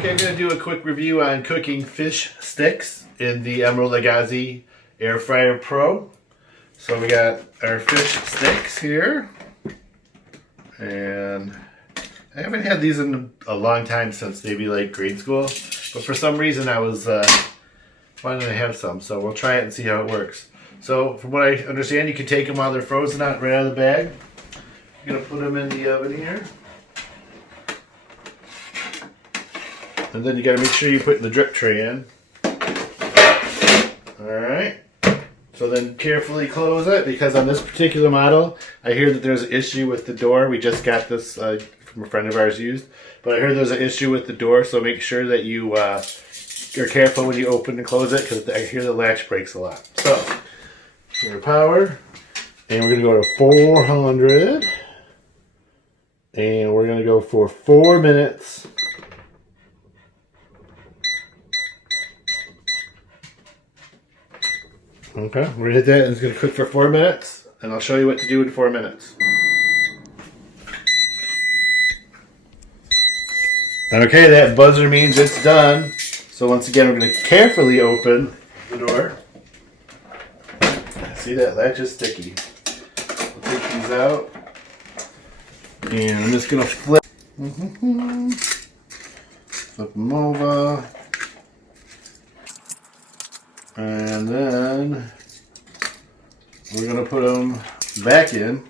Okay, I'm going to do a quick review on cooking fish sticks in the Emeril Lagasse Air Fryer Pro. So we got our fish sticks here, and I haven't had these in a long time, since maybe like grade school, but for some reason I was wanting to have some, so we'll try it and see how it works. So from what I understand, you can take them while they're frozen out right out of the bag. I'm going to put them in the oven here. And then you got to make sure you put the drip tray in. Alright. So then carefully close it, because on this particular model, I hear that there's an issue with the door. We just got this from a friend of ours used. But I heard there's an issue with the door, so make sure that you are careful when you open and close it, because I hear the latch breaks a lot. So, your power. And we're going to go to 400. And we're going to go for 4 minutes. Okay, we're going to hit that, and it's going to cook for 4 minutes, and I'll show you what to do in 4 minutes. Okay, that buzzer means it's done. So once again, we're going to carefully open the door. See, that latch is sticky. We'll take these out, and I'm just going to flip. Flip them over. And then we're going to put them back in.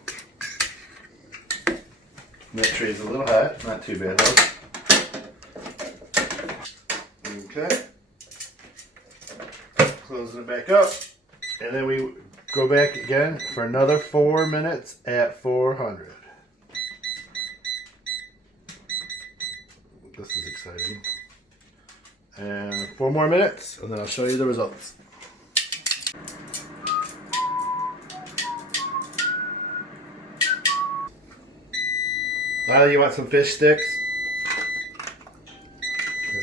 That tray's a little hot, not too bad though. Okay. Closing it back up. And then we go back again for another 4 minutes at 400. This is exciting. And 4 more minutes, and then I'll show you the results. Now you want some fish sticks?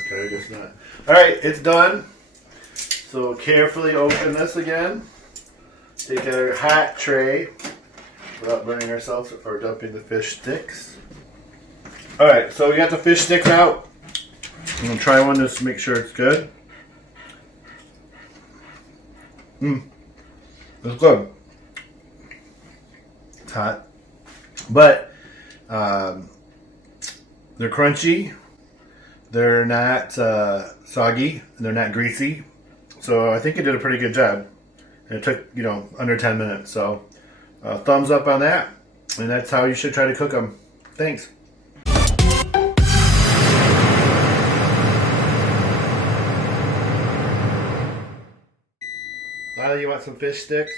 Okay, I guess not. Alright, it's done. So carefully open this again. Take our hot tray without burning ourselves or dumping the fish sticks. Alright, so we got the fish sticks out. I'm going to try one just to make sure it's good. It's good. It's hot. But they're crunchy. They're not soggy. And they're not greasy. So I think it did a pretty good job. And it took, under 10 minutes. So thumbs up on that. And that's how you should try to cook them. Thanks. Now you want some fish sticks?